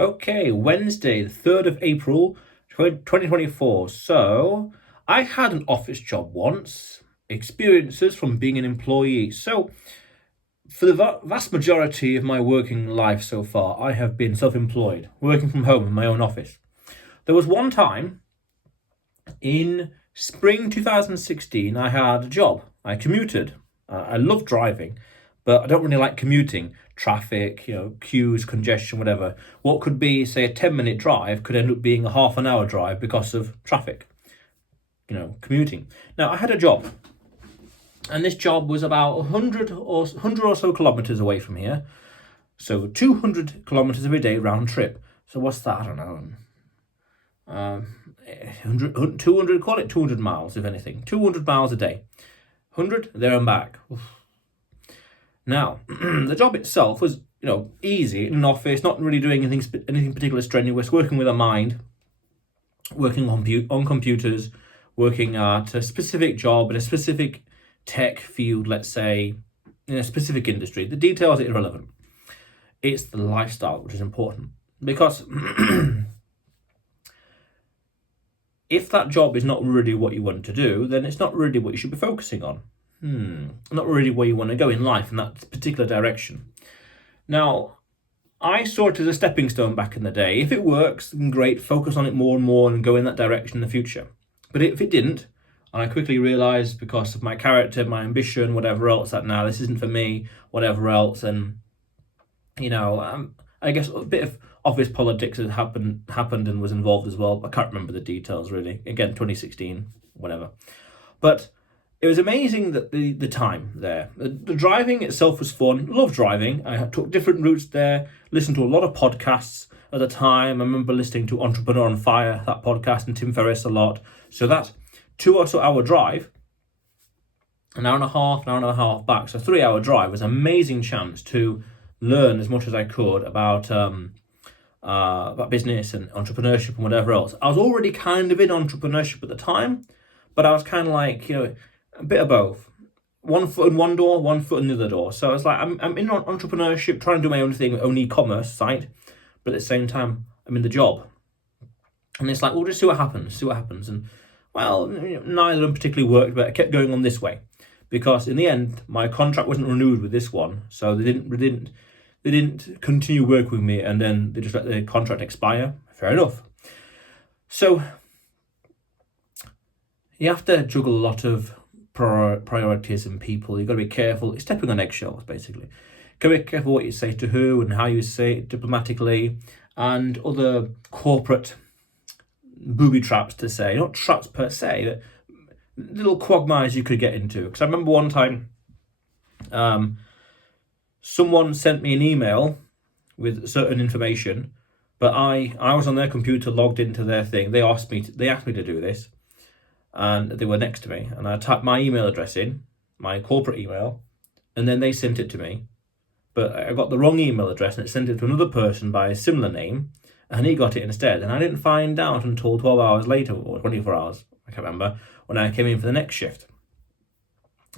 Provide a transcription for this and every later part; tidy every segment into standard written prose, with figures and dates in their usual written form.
Okay, Wednesday, the 3rd of April, 2024. So, I had an office job once, experiences from being an employee. So, for the vast majority of my working life so far, I have been self employed, working from home in my own office. There was one time in spring 2016, I had a job. I commuted. I love driving, but I don't really like commuting. Traffic, queues, congestion, whatever. What could be, say, a 10-minute drive could end up being a half an hour drive because of traffic, commuting. Now, I had a job, and this job was about 100 or so kilometers away from here. So 200 kilometers every day round trip. So what's that? I don't know. 200, call it 200 miles, if anything. 200 miles a day. 100, there and back. Oof. Now, the job itself was, easy in an office, not really doing anything particularly strenuous, working with a mind, working on computers, working at a specific job in a specific tech field, let's say, in a specific industry. The details are irrelevant. It's the lifestyle which is important. Because if that job is not really what you want to do, then it's not really what you should be focusing on. Not really where you want to go in life in that particular direction. Now, I saw it as a stepping stone back in the day. If it works, then great, focus on it more and more and go in that direction in the future. But if it didn't, and I quickly realised because of my character, my ambition, whatever else, that now this isn't for me, whatever else, and I guess a bit of office politics had happened and was involved as well. I can't remember the details really. Again, 2016, whatever. But it was amazing that the time there. The driving itself was fun. Loved driving. I took different routes there, listened to a lot of podcasts at the time. I remember listening to Entrepreneur on Fire, that podcast, and Tim Ferriss a lot. So that 2 or so hour drive, an hour and a half back. So 3 hour drive was an amazing chance to learn as much as I could about business and entrepreneurship and whatever else. I was already kind of in entrepreneurship at the time, but I was kind of like, a bit of both. One foot in one door, one foot in the other door. So it's like I'm in entrepreneurship, trying to do my own thing, my own e-commerce site, but at the same time, I'm in the job. And it's like, we'll just see what happens. And well, neither of them particularly worked, but I kept going on this way. Because in the end, my contract wasn't renewed with this one. So they didn't continue work with me, and then they just let the contract expire. Fair enough. So you have to juggle a lot of priorities and people. You've got to be careful. It's stepping on eggshells, basically. Got to be careful what you say to who and how you say it diplomatically, and other corporate booby traps to say. Not traps per se, but little quagmires you could get into. Because I remember one time, someone sent me an email with certain information, but I was on their computer logged into their thing. They asked me to do this, and they were next to me, and I typed my email address in, my corporate email, and then they sent it to me. But I got the wrong email address, and it sent it to another person by a similar name, and he got it instead. And I didn't find out until 12 hours later, or 24 hours, I can't remember, when I came in for the next shift.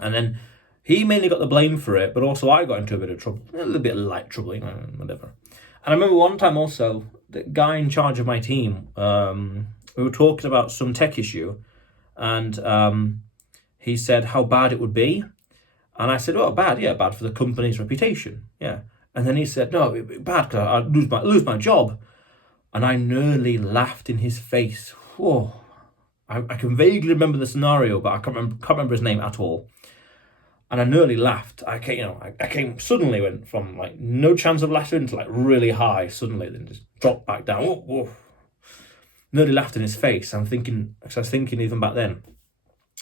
And then he mainly got the blame for it, but also I got into a bit of trouble, a little bit of light trouble, whatever. And I remember one time also, the guy in charge of my team, we were talking about some tech issue, and he said how bad it would be. And I said, oh, bad, yeah, bad for the company's reputation, yeah. And then he said, no, it'd be bad because I'd lose my job. And I nearly laughed in his face. Whoa. I can vaguely remember the scenario, but I can't remember his name at all. And I nearly laughed. I suddenly went from like no chance of laughing to like really high suddenly, then just dropped back down. Whoa, whoa. Nearly laughed in his face. I was thinking even back then,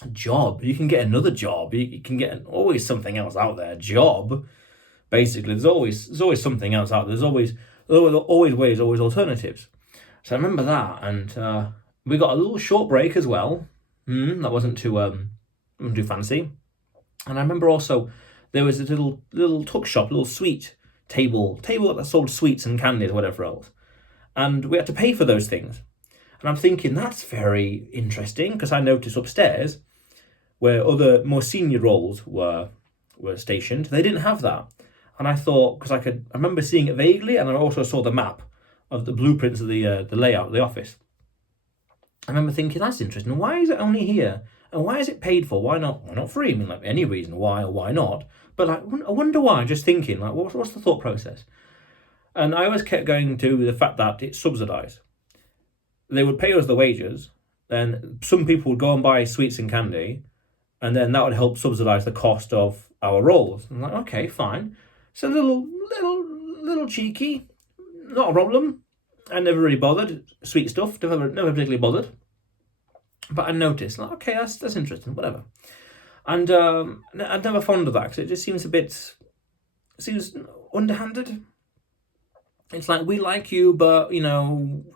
a job, you can get another job. You can get always something else out there. Job, basically, there's always something else out there. There's always ways, always alternatives. So I remember that, and we got a little short break as well. That wasn't too fancy. And I remember also there was a little tuck shop, a little sweet table that sold sweets and candies, whatever else. And we had to pay for those things. And I'm thinking, that's very interesting, because I noticed upstairs where other more senior roles were stationed, they didn't have that. And I thought, because I remember seeing it vaguely, and I also saw the map of the blueprints of the layout of the office. I remember thinking, that's interesting. Why is it only here? And why is it paid for? Why not free? I mean, like, any reason why or why not. But like, I wonder why. Just thinking, like, what's the thought process? And I always kept going to the fact that it's subsidised. They would pay us the wages, then some people would go and buy sweets and candy, and then that would help subsidise the cost of our roles. I'm like, okay, fine. So little cheeky, not a problem. I never really bothered. Sweet stuff, never particularly bothered. But I noticed, like, okay, that's interesting, whatever. And I'm never fond of that, because it just seems seems underhanded. It's like, we like you, but,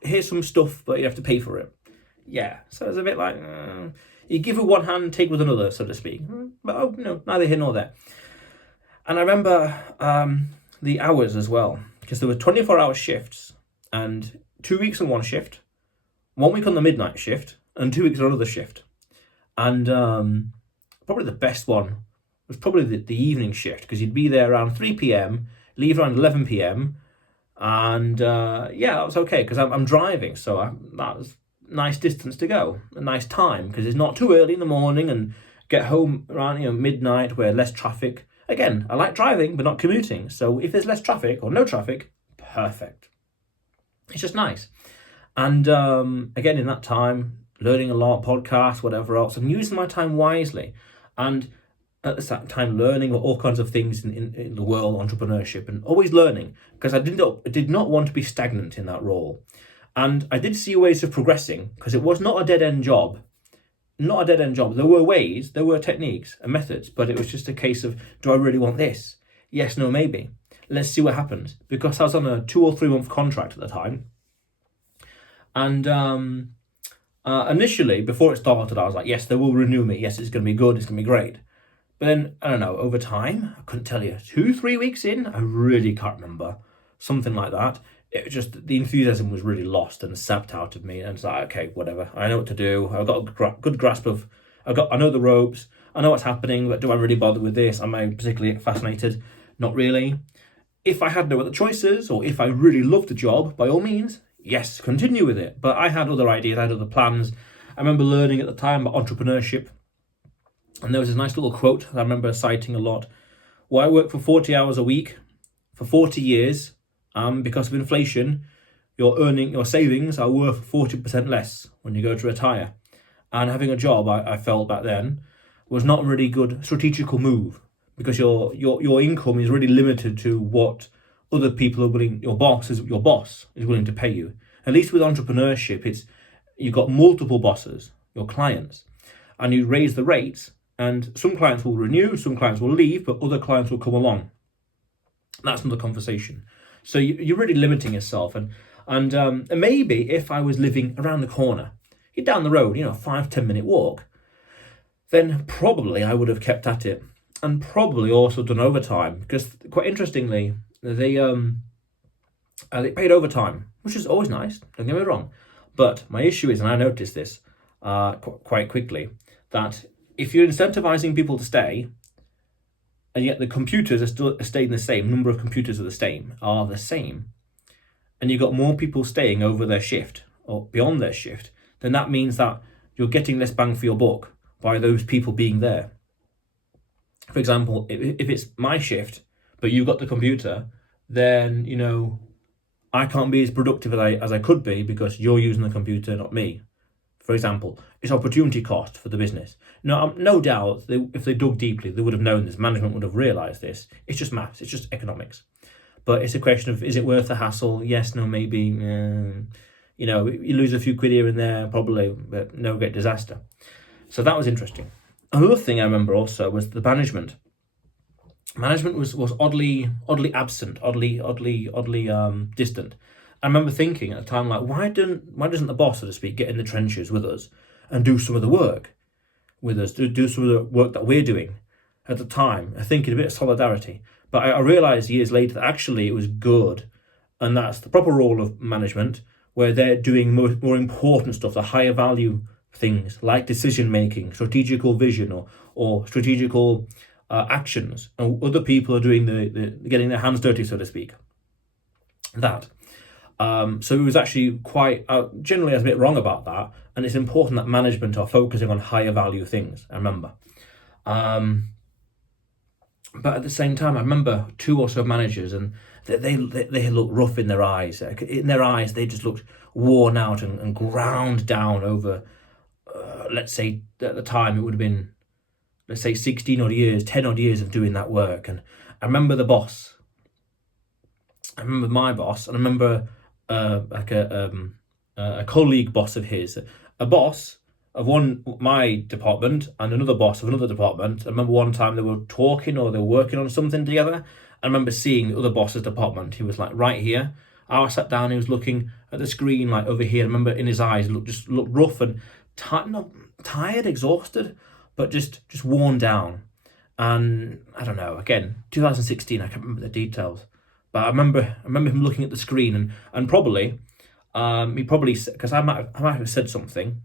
here's some stuff, but you have to pay for it. Yeah, so it's a bit like, you give with one hand, take with another, so to speak. But, neither here nor there. And I remember the hours as well, because there were 24-hour shifts, and 2 weeks on one shift, 1 week on the midnight shift, and 2 weeks on another shift. And probably the best one was probably the evening shift, because you'd be there around 3 p.m, leave around 11 p.m, and that was okay, because I'm driving, so that was a nice distance to go, a nice time, because it's not too early in the morning, and get home around midnight where less traffic. Again, I like driving, but not commuting, so if there's less traffic or no traffic, perfect. It's just nice. And again, in that time, learning a lot, podcasts, whatever else, and using my time wisely. And at the same time, learning all kinds of things in the world, entrepreneurship, and always learning, because I did not want to be stagnant in that role. And I did see ways of progressing, because it was not a dead-end job. Not a dead-end job. There were ways, there were techniques and methods, but it was just a case of, do I really want this? Yes, no, maybe. Let's see what happens. Because I was on a 2 or 3 month contract at the time. And initially, before it started, I was like, yes, they will renew me. Yes, it's going to be good. It's going to be great. But then, I don't know, over time, I couldn't tell you, 2-3 weeks in, I really can't remember. Something like that. It just, the enthusiasm was really lost and sapped out of me. And it's like, okay, whatever. I know what to do. I've got a good grasp of, I know the ropes. I know what's happening, but do I really bother with this? Am I particularly fascinated? Not really. If I had no other choices, or if I really loved the job, by all means, yes, continue with it. But I had other ideas, I had other plans. I remember learning at the time about entrepreneurship. And there was this nice little quote that I remember citing a lot. Well, I worked for 40 hours a week for 40 years. Because of inflation, your savings are worth 40% less when you go to retire. And having a job, I felt back then, was not a really good strategical move, because your income is really limited to what other people are willing, your boss is willing to pay you. At least with entrepreneurship, you've got multiple bosses, your clients, and you raise the rates, and some clients will renew, some clients will leave, but other clients will come along. That's another conversation. So you're really limiting yourself, and maybe if I was living around the corner, down the road, 5-10 minute walk, then probably I would have kept at it, and probably also done overtime, because quite interestingly, they paid overtime, which is always nice. Don't get me wrong, but my issue is, and I noticed this quite quickly, that if you're incentivizing people to stay, and yet the computers are still staying the same, number of computers are the same, and you've got more people staying over their shift or beyond their shift, then that means that you're getting less bang for your buck by those people being there. For example, if it's my shift, but you've got the computer, then, I can't be as productive as I could be because you're using the computer, not me. For example, it's opportunity cost for the business. No doubt, if they dug deeply, they would have known this. Management would have realised this. It's just maths. It's just economics. But it's a question of, is it worth the hassle? Yes, no, maybe. You lose a few quid here and there, probably, but no great disaster. So that was interesting. Another thing I remember also was the management. Management was oddly absent, oddly distant. I remember thinking at the time, like, why doesn't the boss, so to speak, get in the trenches with us and do some of the work with us, do some of the work that we're doing at the time? I think a bit of solidarity. But I realised years later that actually it was good, and that's the proper role of management, where they're doing more important stuff, the higher value things like decision making, strategical vision, or strategical actions, and other people are doing the getting their hands dirty, so to speak. That. So it was actually quite, generally I was a bit wrong about that. And it's important that management are focusing on higher value things, I remember. But at the same time, I remember two or so managers, and they looked rough in their eyes. In their eyes, they just looked worn out and ground down over, let's say at the time it would have been, let's say 16 odd years, 10 odd years of doing that work. And I remember the boss. I remember my boss, and I remember like a colleague boss of his, a boss of my department and another boss of another department. I remember one time they were talking or they were working on something together. I remember seeing the other boss's department. He was like right here. I sat down. He was looking at the screen like over here. I remember in his eyes, just looked rough and not tired, exhausted, but just worn down. And I don't know. Again, 2016. I can't remember the details, but I remember him looking at the screen and probably he probably, because I might have said something.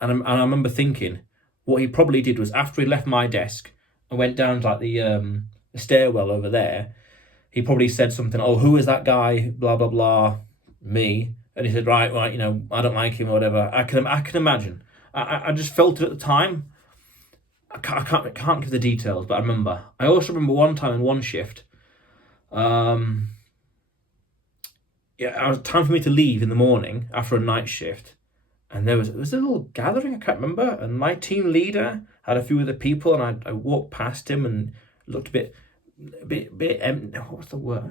And I remember thinking, what he probably did was after he left my desk and went down to like the stairwell over there, he probably said something. Oh, who is that guy? Blah blah blah. Me. And he said, right, I don't like him or whatever. I can imagine. I just felt it at the time. I can't give the details, but I remember. I also remember one time in one shift. It was time for me to leave in the morning after a night shift. And there was a little gathering, I can't remember, and my team leader had a few other people, and I walked past him and looked a bit, what's the word?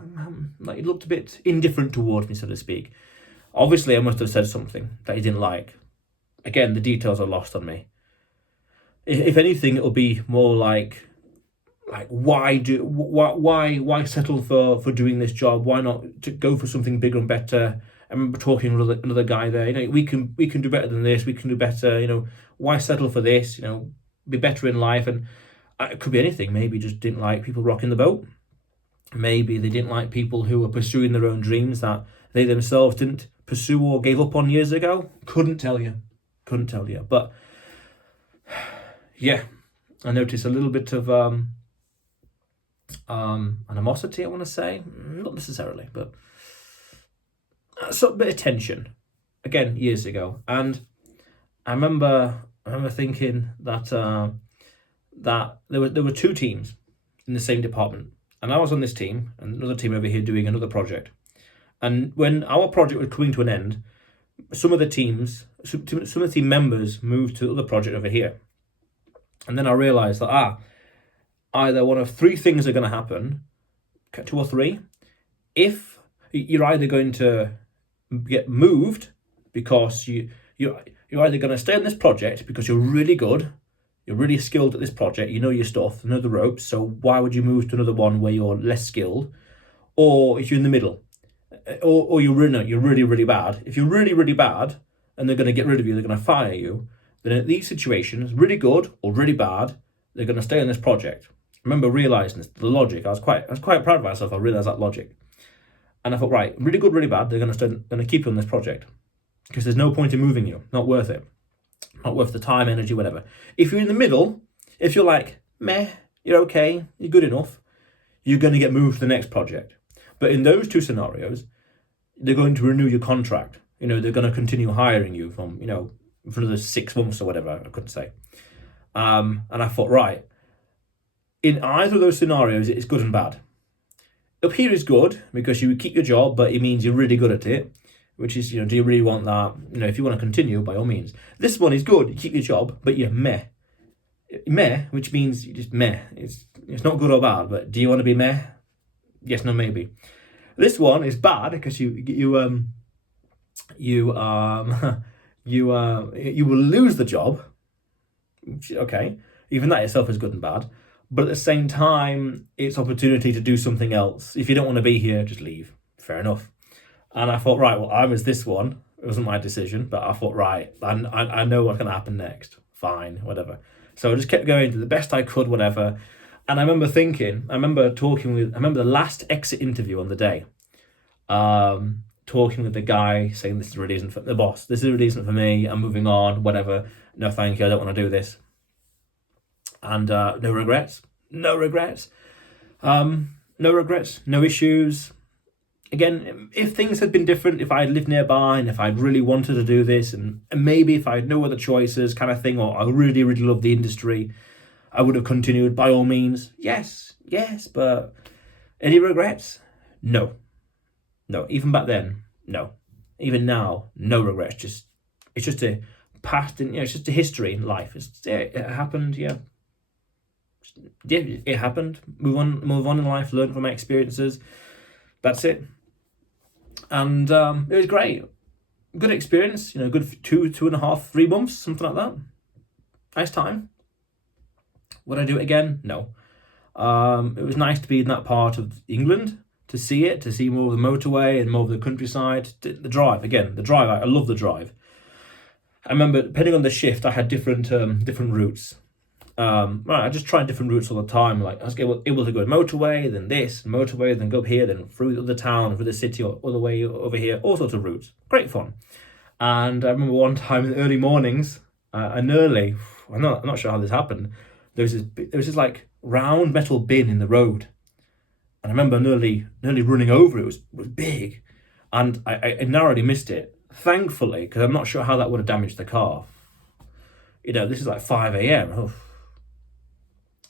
Like, he looked a bit indifferent towards me, so to speak. Obviously, I must have said something that he didn't like. Again, the details are lost on me. If anything, it'll be more like why settle for doing this job? Why not to go for something bigger and better? I remember talking with another guy there. We can do better than this. We can do better. Why settle for this? Be better in life. And it could be anything. Maybe just didn't like people rocking the boat. Maybe they didn't like people who were pursuing their own dreams that they themselves didn't pursue or gave up on years ago. Couldn't tell you. But yeah, I noticed a little bit of animosity. I want to say, not necessarily, but. A bit of tension, again, years ago. And I remember thinking that there were two teams in the same department, and I was on this team and another team over here doing another project. And when our project was coming to an end, some of the team members moved to the other project over here. And then I realised that either one of three things are going to happen, two or three. If you're either going to get moved because you're either going to stay on this project because you're really good, you're really skilled at this project, you know your stuff, you know the ropes, so why would you move to another one where you're less skilled? Or if you're in the middle, or you're really, really bad. If you're really, really bad and they're going to get rid of you, they're going to fire you, then in these situations, really good or really bad, they're going to stay on this project. I remember realising this, the logic. I was quite proud of myself. I realised that logic. And I thought, right, really good, really bad, they're going to keep you on this project because there's no point in moving you. Not worth it. Not worth the time, energy, whatever. If you're in the middle, if you're like, meh, you're okay, you're good enough, you're going to get moved to the next project. But in those two scenarios, they're going to renew your contract. They're going to continue hiring you for another 6 months or whatever, I couldn't say. And I thought, right, in either of those scenarios, it's good and bad. Up here is good because you keep your job, but it means you're really good at it, which is, do you really want that? If you want to continue, by all means. This one is good, you keep your job, but you're meh. Meh, which means you just meh. It's not good or bad, but do you want to be meh? Yes, no, maybe. This one is bad because you will lose the job. Okay, even that itself is good and bad. But at the same time, it's opportunity to do something else. If you don't want to be here, just leave. Fair enough. And I thought, right, well, I was this one. It wasn't my decision, but I thought, right, I know what's going to happen next. Fine, whatever. So I just kept going, do the best I could, whatever. And I remember the last exit interview on the day. Talking with the guy, saying this really isn't for the boss. This really isn't for me. I'm moving on, whatever. No, thank you. I don't want to do this. And no regrets, no issues. again, if things had been different, if I'd lived nearby and if I'd really wanted to do this, and maybe if I had no other choices kind of thing, or I really, really love the industry, I would have continued by all means. Yes, but any regrets? No. Even back then, no. Even now, no regrets. It's just a past, and it's just a history in life. It happened, yeah. It happened. Move on in life. Learn from my experiences. That's it. And it was great. Good experience. Good 2.5, 3 months, something like that. Nice time. Would I do it again? No. It was nice to be in that part of England, to see more of the motorway and more of the countryside. The drive, I love the drive. I remember, depending on the shift, I had different routes. I just tried different routes all the time. Like, I was able to go motorway, then this, motorway, then go up here, then through the town, through the city, or all the way over here, all sorts of routes. Great fun. And I remember one time in the early mornings, I'm not sure how this happened, there was this like round metal bin in the road. And I remember nearly running over it. It was big. And I narrowly missed it. Thankfully, because I'm not sure how that would have damaged the car. This is like 5 a.m.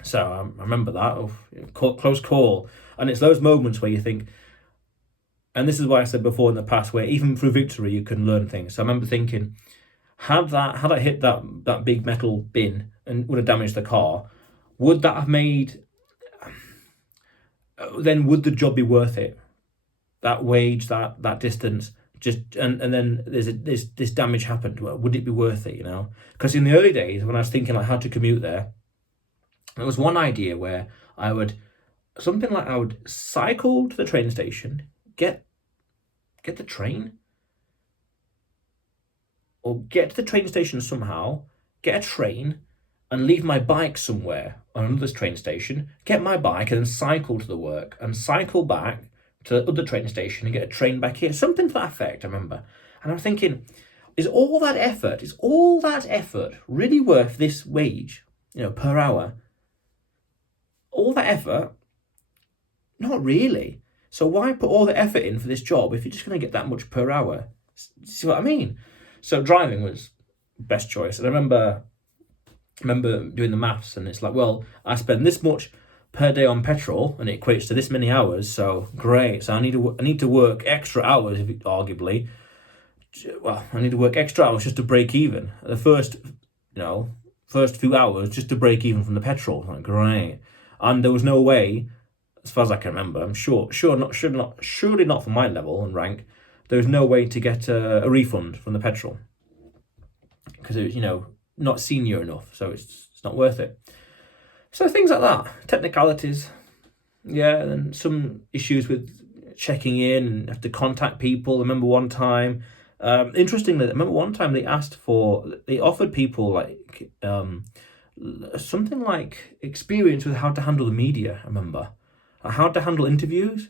So I remember that. Close call. And it's those moments where you think, and this is why I said before in the past, where even through victory you can learn things. So I remember thinking, had I hit that big metal bin and would have damaged the car, would that have made, then would the job be worth it? That wage, that distance, and then this damage happened. Well, would it be worth it? Because in the early days when I was thinking like how to commute there was one idea where I would cycle to the train station, get the train, or get to the train station somehow, get a train, and leave my bike somewhere on another train station, get my bike, and then cycle to the work, and cycle back to the other train station and get a train back here. Something to that effect, I remember. And I'm thinking, is all that effort really worth this wage, per hour? All that effort? Not really. So why put all the effort in for this job if you're just going to get that much per hour? See what I mean? So driving was best choice. And I remember doing the maths, and it's like, well, I spend this much per day on petrol, and it equates to this many hours. So great. So I need to work extra hours, arguably. Well, I need to work extra hours just to break even. The first few hours just to break even from the petrol. Like, great. And there was no way, as far as I can remember, I'm surely not from my level and rank, there was no way to get a refund from the petrol, because it was not senior enough, so it's not worth it. So things like that, technicalities, and then some issues with checking in and have to contact people. I remember one time, interestingly, they offered people like something like experience with how to handle the media. I remember how to handle interviews,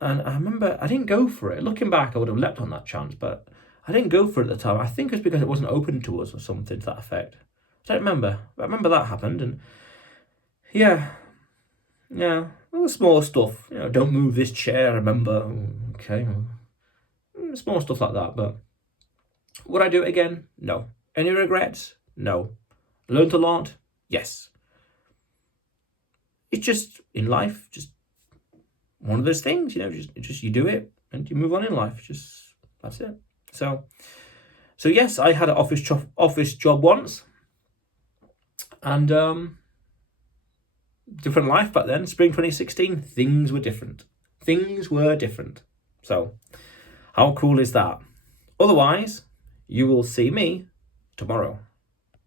and I remember I didn't go for it. Looking back, I would have leapt on that chance, but I didn't go for it at the time. I think it's because it wasn't open to us or something to that effect. I don't remember, but I remember that happened. And all the small stuff. Don't move this chair. I remember. Okay, small stuff like that. But would I do it again? No. Any regrets? No. Learned a lot? Yes. It's just in life, just one of those things. Just you do it and you move on in life. Just that's it. So yes, I had an office job once, and different life back then. Spring 2016, things were different. So how cool is that? Otherwise, you will see me tomorrow.